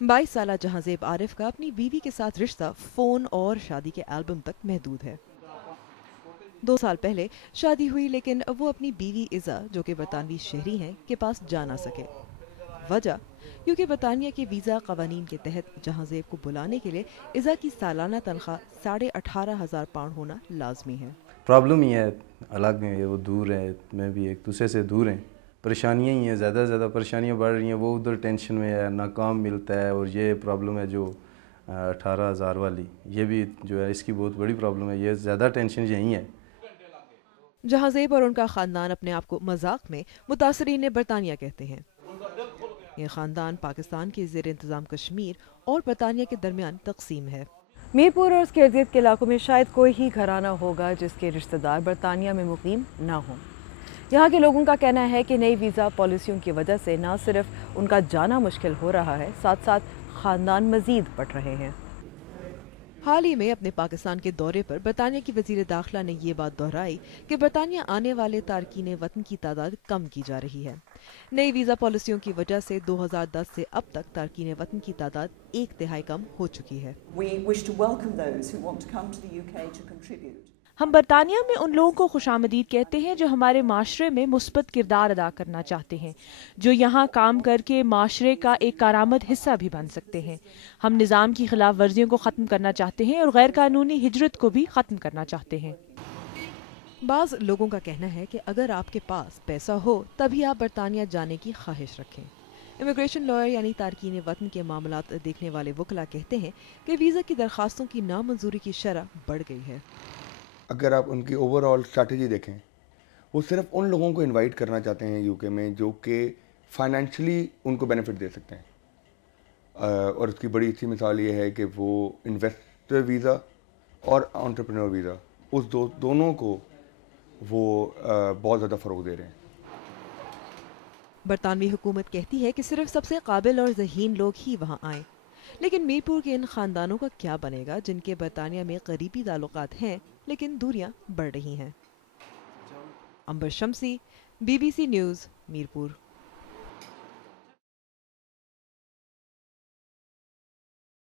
22 साला जहांजेब आरिफ का अपनी बीवी के साथ रिश्ता फोन और शादी के एल्बम तक महदूद है। 2 साल पहले शादी हुई, लेकिन वो अपनी बीवी इज़ा, जो कि बरतानवी शहरी हैं, के पास जा ना सके। वजह क्योंकि बरतानिया के वीज़ा कवानीन के तहत जहांजेब को बुलाने के लिए इज़ा की सालाना तनख्वाह 18,500 पाउंड होना लाजमी है। प्रॉब्लम ही है, अलग है, वो दूर है, मैं भी एक दूसरे से दूर हैं, परेशानियाँ ही हैं, ज़्यादा से ज़्यादा परेशानियाँ बढ़ रही हैं। वो उधर टेंशन में है, ना काम मिलता है, और ये प्रॉब्लम है जो 18,000 वाली, ये भी जो है इसकी बहुत बड़ी प्रॉब्लम है। ये ज़्यादा टेंशन यही है। जहांजेब और उनका ख़ानदान अपने आप को मजाक में मुतासरीन बरतानिया कहते हैं। ये ख़ानदान पाकिस्तान के ज़ेर इंतज़ाम कश्मीर और बरतानिया के दरमियान तकसीम है। मीरपुर और उसके इर्द-गिर्द के इलाकों में शायद कोई ही घराना होगा जिसके रिश्तेदार बरतानिया में मुकीम ना हों। यहाँ के लोगों का कहना है कि नई वीज़ा पॉलिसियों की वजह से न सिर्फ उनका जाना मुश्किल हो रहा है, साथ साथ ख़ानदान मज़ीद बढ़ रहे हैं। हाल ही में अपने पाकिस्तान के दौरे पर बरतानिया की वज़ीर दाखिला ने ये बात दोहराई कि बरतानिया आने वाले तारकीन वतन की तादाद कम की जा रही है। नई वीज़ा पॉलिसियों की वजह से 2010 से अब तक तारकीन वतन की तादाद 1/3 कम हो चुकी है। हम बरतानिया में उन लोगों को खुशामदीद कहते हैं जो हमारे माशरे में मुस्बत किरदार अदा करना चाहते हैं, जो यहाँ काम करके माशरे का एक कारामद हिस्सा भी बन सकते हैं। हम निज़ाम की खिलाफ वर्जियों को ख़त्म करना चाहते हैं और गैर कानूनी हिजरत को भी ख़त्म करना चाहते हैं। बाज़ लोगों का कहना है कि अगर आपके पास पैसा हो तभी आप बरतानिया जाने की ख्वाहिश रखें। इमिग्रेशन लॉयर यानी तारकीन वतन के मामलात देखने वाले वकला कहते हैं कि वीज़ा की दरख्वास्तों की नामंजूरी की शरह बढ़ गई है। अगर आप उनकी ओवरऑल स्ट्रैटेजी देखें, वो सिर्फ उन लोगों को इनवाइट करना चाहते हैं यूके में जो कि फाइनेंशियली उनको बेनिफिट दे सकते हैं। और उसकी बड़ी अच्छी मिसाल ये है कि वो इन्वेस्टर वीज़ा और एंटरप्रेन्योर वीज़ा, उस दोनों को वो बहुत ज़्यादा फ़रोग दे रहे हैं। बरतानवी हुकूमत कहती है कि सिर्फ सबसे काबिल और ज़हीन लोग ही वहाँ आएँ, लेकिन मीरपुर के इन ख़ानदानों का क्या बनेगा जिनके बरतानिया में करीबी ताल्लुकात हैं लेकिन दूरियां बढ़ रही हैं। अंबर शम्सी, BBC न्यूज़, मीरपुर।